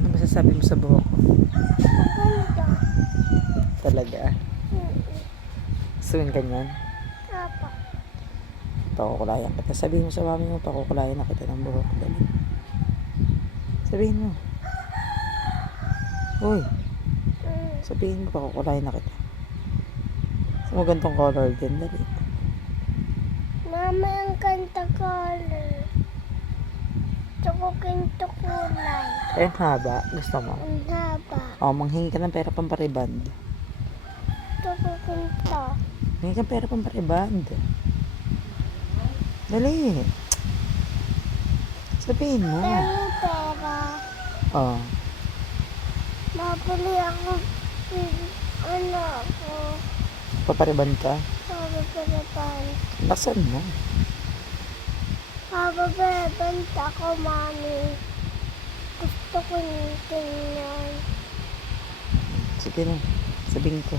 Ano masasabi mo sa buhok ko? Maganda. Talaga? Soon ganyan? Apa. Pakukulayan kita. Sabihin mo sa mami mo, pakukulayan na kita ng buhok. Dali. Sabihin mo. Uy, sabihin mo, pakukulayan na kita. Sa mo gantong color din, dali. Mama, ang kanta color. Tsaka kinto kulay. Ay, ang haba. Gusto mo? Ang haba. O, manghingi ka ng pera pampariband. Tsaka kinto. Manghingi ka ng pera pampariband. Dali. Sabihin mo. Dami pera. O, Mabili ako. Ano ako. papariband ka. Mababalaban. Laksan mo. Mababalaban ako, mami. Gusto ko yung tingnan. Sige na. Sabihin ko.